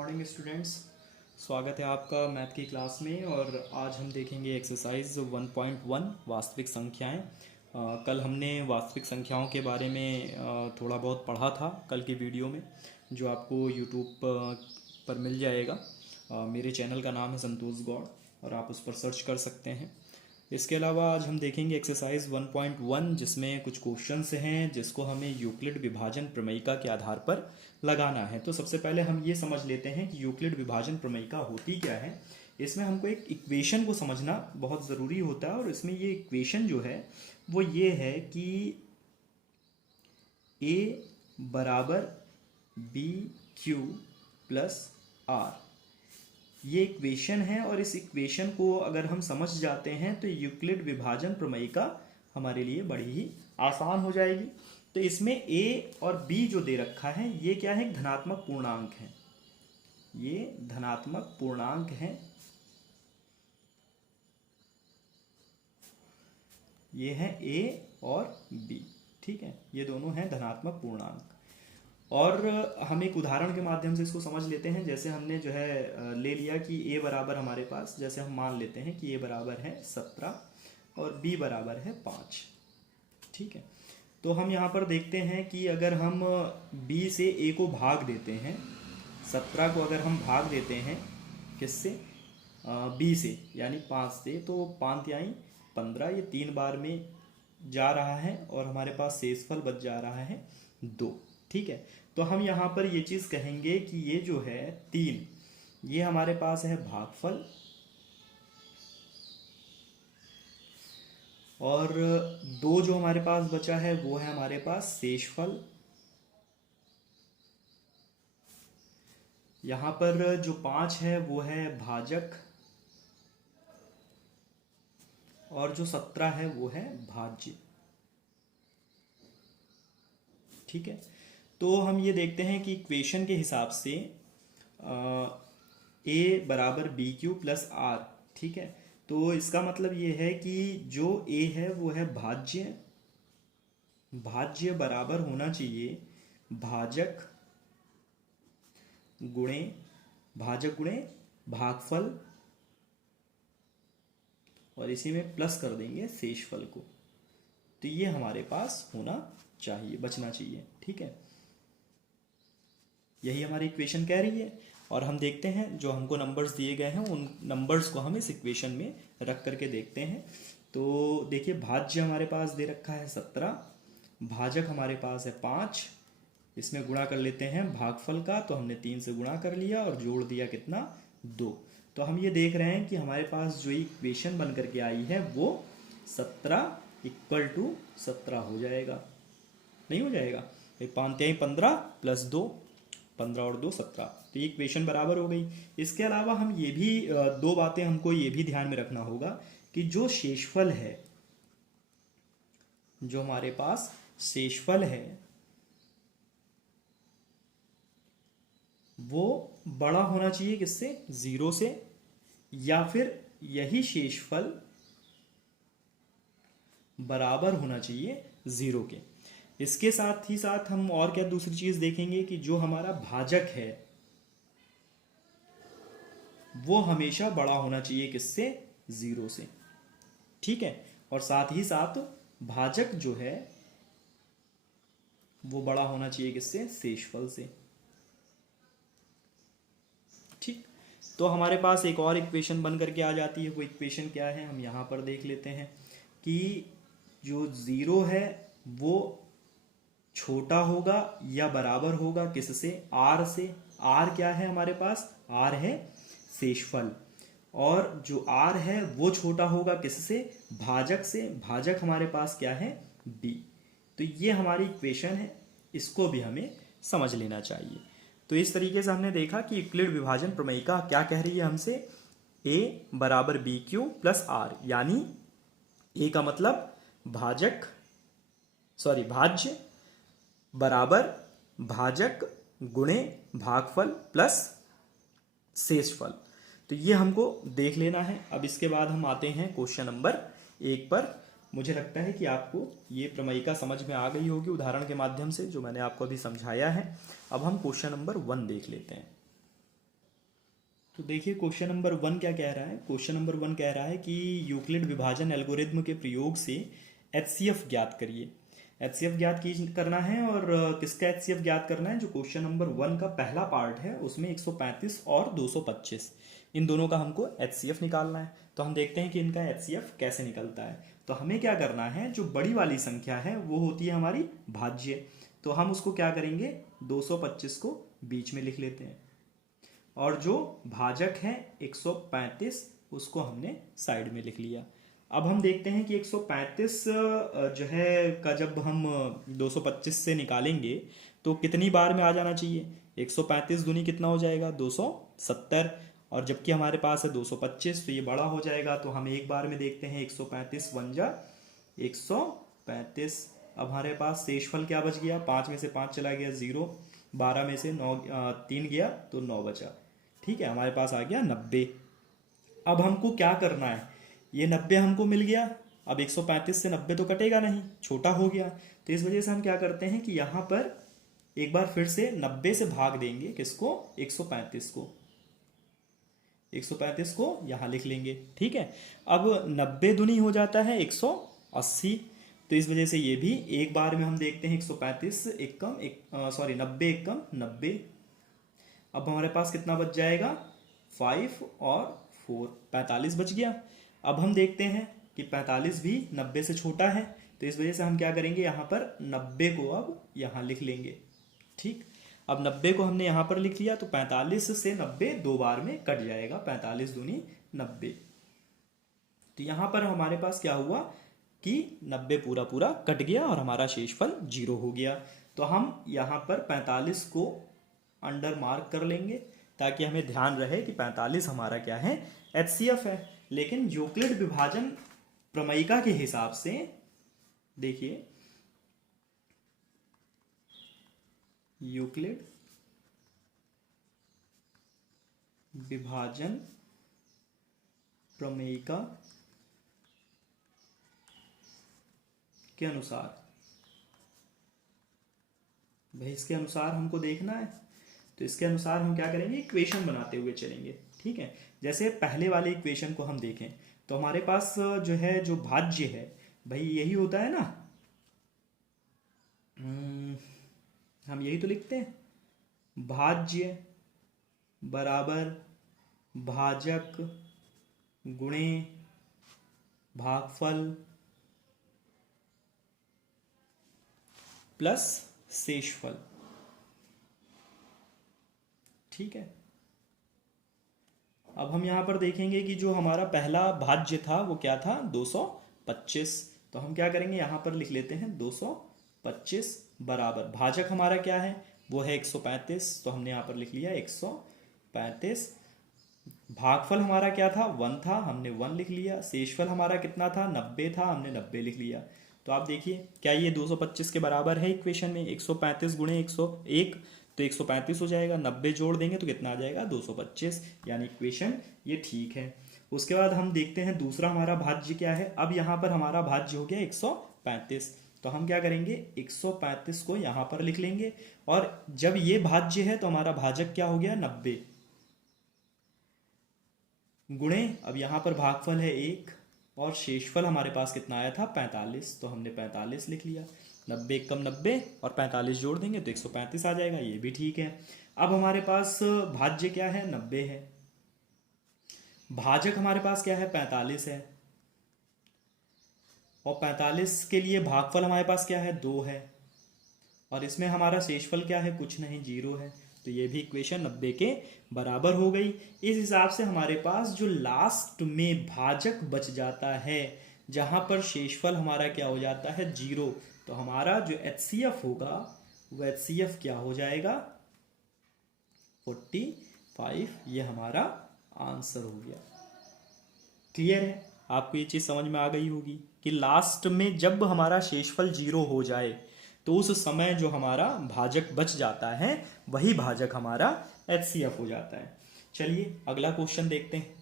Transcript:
Morning students. स्वागत है आपका मैथ की क्लास में। और आज हम देखेंगे एक्सरसाइज 1.1 वास्तविक संख्याएं। कल हमने वास्तविक संख्याओं के बारे में थोड़ा बहुत पढ़ा था कल की वीडियो में, जो आपको यूट्यूब पर मिल जाएगा। मेरे चैनल का नाम है संतोष गौड़ और आप उस पर सर्च कर सकते हैं। इसके अलावा आज हम देखेंगे एक्सरसाइज 1.1, जिसमें कुछ क्वेश्चंस हैं जिसको हमें यूक्लिड विभाजन प्रमेयिका के आधार पर लगाना है। तो सबसे पहले हम ये समझ लेते हैं कि यूक्लिड विभाजन प्रमेयिका होती क्या है। इसमें हमको एक इक्वेशन को समझना बहुत ज़रूरी होता है, और इसमें ये इक्वेशन जो है वो ये है कि a बराबर बी क्यू प्लस आर, ये इक्वेशन है। और इस इक्वेशन को अगर हम समझ जाते हैं तो यूक्लिड विभाजन प्रमेयिका हमारे लिए बड़ी ही आसान हो जाएगी। तो इसमें a और b जो दे रखा है ये क्या है, एक धनात्मक पूर्णांक है। ये धनात्मक पूर्णांक है, ये है a और b। ठीक है, ये दोनों हैं धनात्मक पूर्णांक। और हम एक उदाहरण के माध्यम से इसको समझ लेते हैं। जैसे हमने जो है ले लिया कि a बराबर हमारे पास, जैसे हम मान लेते हैं कि a बराबर है 17 और b बराबर है 5। ठीक है, तो हम यहाँ पर देखते हैं कि अगर हम b से a को भाग देते हैं, 17 को अगर हम भाग देते हैं किससे, b से यानी 5 से, तो 5 यानी 15, ये 3 बार में जा रहा है और हमारे पास शेषफल बच जा रहा है 2। ठीक है, तो हम यहाँ पर ये चीज़ कहेंगे कि ये जो है 3, ये हमारे पास है भागफल, और 2 जो हमारे पास बचा है वो है हमारे पास शेषफल। यहाँ पर जो 5 है वो है भाजक, और जो 17 है वो है भाज्य। ठीक है, तो हम ये देखते हैं कि इक्वेशन के हिसाब से a बराबर बी क्यू प्लस आर। ठीक है, तो इसका मतलब ये है कि जो a है वो है भाज्य, भाज्य बराबर होना चाहिए भाजक गुणे भागफल, और इसी में प्लस कर देंगे शेषफल को। तो ये हमारे पास होना चाहिए, बचना चाहिए। ठीक है, यही हमारी इक्वेशन कह रही है। और हम देखते हैं जो हमको नंबर्स दिए गए हैं उन नंबर्स को हम इस इक्वेशन में रख करके देखते हैं। तो देखिए, भाज्य हमारे पास दे रखा है 17, भाजक हमारे पास है 5, इसमें गुणा कर लेते हैं भागफल का, तो हमने 3 से गुणा कर लिया और जोड़ दिया कितना, 2। तो हम ये देख रहे हैं कि हमारे पास जो इक्वेशन बन करके आई है वो 17 इक्वल टू 17 हो जाएगा, नहीं हो जाएगा, 5 यानी 15 प्लस 2, 15 और 2 17। तो ये इक्वेशन बराबर हो गई। इसके अलावा हम ये भी दो बातें हमको ये भी ध्यान में रखना होगा कि जो शेषफल है, जो हमारे पास शेषफल है वो बड़ा होना चाहिए किससे, 0 से, या फिर यही शेषफल बराबर होना चाहिए 0 के। इसके साथ ही साथ हम और क्या दूसरी चीज देखेंगे कि जो हमारा भाजक है वो हमेशा बड़ा होना चाहिए किससे, 0 से। ठीक है, और साथ ही साथ भाजक जो है वो बड़ा होना चाहिए किससे, शेषफल से। ठीक, तो हमारे पास एक और इक्वेशन बन करके आ जाती है। वो इक्वेशन क्या है, हम यहां पर देख लेते हैं कि जो 0 है वो छोटा होगा या बराबर होगा किससे, r से। r क्या है हमारे पास, r है शेषफल, और जो r है वो छोटा होगा किससे, भाजक से। भाजक हमारे पास क्या है, b। तो ये हमारी इक्वेशन है, इसको भी हमें समझ लेना चाहिए। तो इस तरीके से हमने देखा कि यूक्लिड विभाजन प्रमेयिका क्या कह रही है हमसे, a बराबर बी क्यू प्लस आर, यानी a का मतलब भाज्य बराबर भाजक गुणे भागफल प्लस शेषफल। तो ये हमको देख लेना है। अब इसके बाद हम आते हैं क्वेश्चन नंबर 1 पर। मुझे लगता है कि आपको ये प्रमेयिका समझ में आ गई होगी उदाहरण के माध्यम से, जो मैंने आपको अभी समझाया है। अब हम क्वेश्चन नंबर 1 देख लेते हैं। तो देखिए क्वेश्चन नंबर 1 क्या कह रहा है। क्वेश्चन नंबर 1 कह रहा है कि यूक्लिड विभाजन एल्गोरिथ्म के प्रयोग से एचसीएफ ज्ञात करिए। एचसीएफ ज्ञात की करना है, और किसका एचसीएफ ज्ञात करना है, जो क्वेश्चन नंबर 1 का पहला पार्ट है उसमें 135 और 225, इन दोनों का हमको एचसीएफ निकालना है। तो हम देखते हैं कि इनका एचसीएफ कैसे निकलता है। तो हमें क्या करना है, जो बड़ी वाली संख्या है वो होती है हमारी भाज्य। तो हम उसको क्या करेंगे, 225 को बीच में लिख लेते हैं, और जो भाजक है 135 उसको हमने साइड में लिख लिया। अब हम देखते हैं कि 135 जो है का जब हम 225 से निकालेंगे तो कितनी बार में आ जाना चाहिए। 135 दूनी कितना हो जाएगा, 270, और जबकि हमारे पास है 225 तो ये बड़ा हो जाएगा। तो हम एक बार में देखते हैं, 135 वन जा 135। अब हमारे पास शेषफल क्या बच गया, 5 में से 5 चला गया 0, 12 में से 9 3 गया तो 9 बचा। ठीक है, हमारे पास आ गया 90। अब हमको क्या करना है, ये 90 हमको मिल गया। अब 135 से 90 तो कटेगा नहीं, छोटा हो गया। तो इस वजह से हम क्या करते हैं कि यहाँ पर एक बार फिर से 90 से भाग देंगे, किसको, 135 को। 135 को यहाँ लिख लेंगे। ठीक है, अब 90 दूनी हो जाता है 180। तो इस वजह से ये भी एक बार में हम देखते हैं, 135 एक कम एक, सॉरी 90 एक कम 90। अब हमारे पास कितना बच जाएगा, 5 और 4, 45 बच गया। अब हम देखते हैं कि 45 भी 90 से छोटा है। तो इस वजह से हम क्या करेंगे, यहाँ पर 90 को अब यहाँ लिख लेंगे। ठीक, अब 90 को हमने यहाँ पर लिख लिया, तो 45 से 90 दो बार में कट जाएगा, 45 दूनी 90। तो यहाँ पर हमारे पास क्या हुआ कि 90 पूरा पूरा कट गया और हमारा शेषफल 0 हो गया। तो हम यहाँ पर 45 को अंडर मार्क कर लेंगे, ताकि हमें ध्यान रहे कि 45 हमारा क्या है, एचसीएफ है। लेकिन यूक्लिड विभाजन प्रमेयिका के हिसाब से देखिए, यूक्लिड विभाजन प्रमेयिका के अनुसार, भाई इसके अनुसार हमको देखना है। तो इसके अनुसार हम क्या करेंगे, इक्वेशन बनाते हुए चलेंगे। ठीक है, जैसे पहले वाले इक्वेशन को हम देखें तो हमारे पास जो है, जो भाज्य है, भाई यही होता है ना। हम यही तो लिखते हैं, भाज्य बराबर भाजक गुणे भागफल प्लस शेषफल। ठीक है, अब हम यहां पर देखेंगे कि जो हमारा पहला भाज्य था वो क्या था, 225। तो हम क्या करेंगे, यहां पर लिख लेते हैं 225 बराबर भाजक हमारा क्या है, वो है 135। तो हमने यहां पर लिख लिया 135। भागफल हमारा क्या था, 1 था, हमने 1 लिख लिया। शेषफल हमारा कितना था, 90 था, हमने 90 लिख लिया। तो आप देखिए क्या ये 225 के बराबर है इक्वेशन में, 135 गुणे 101 तो 135 हो जाएगा, 90 जोड़ देंगे तो कितना आ जाएगा, 225। यानी इक्वेशन ये ठीक है। उसके बाद हम देखते हैं दूसरा हमारा भाज्य क्या है। अब यहाँ पर हमारा भाज्य हो गया 135। तो हम क्या करेंगे, 135 को यहाँ पर लिख लेंगे, और जब ये भाज्य है तो हमारा भाजक क्या हो गया, 90 गुणे, अब यहाँ पर भागफल है 1 और शेषफल हमारे पास कितना आया था, 45। तो हमने 45 लिख लिया। 90 कम 90 और 45 जोड़ देंगे तो 135 आ जाएगा, ये भी ठीक है। अब हमारे पास भाज्य क्या है, 90 है। भाजक हमारे पास क्या है, 45 है, और 45 के लिए भागफल हमारे पास क्या है, 2 है, और इसमें हमारा शेषफल क्या है, कुछ नहीं, 0 है। तो ये भी इक्वेशन 90 के बराबर हो गई। इस हिसाब से हमारे पास जो लास्ट में भाजक बच जाता है, जहां पर शेषफल हमारा क्या हो जाता है, 0, तो हमारा जो एचसीएफ होगा वो एचसीएफ क्या हो जाएगा, 45। ये हमारा आंसर हो गया। क्लियर है, आपको ये चीज समझ में आ गई होगी कि लास्ट में जब हमारा शेषफल 0 हो जाए तो उस समय जो हमारा भाजक बच जाता है वही भाजक हमारा एचसीएफ हो जाता है। चलिए अगला क्वेश्चन देखते हैं।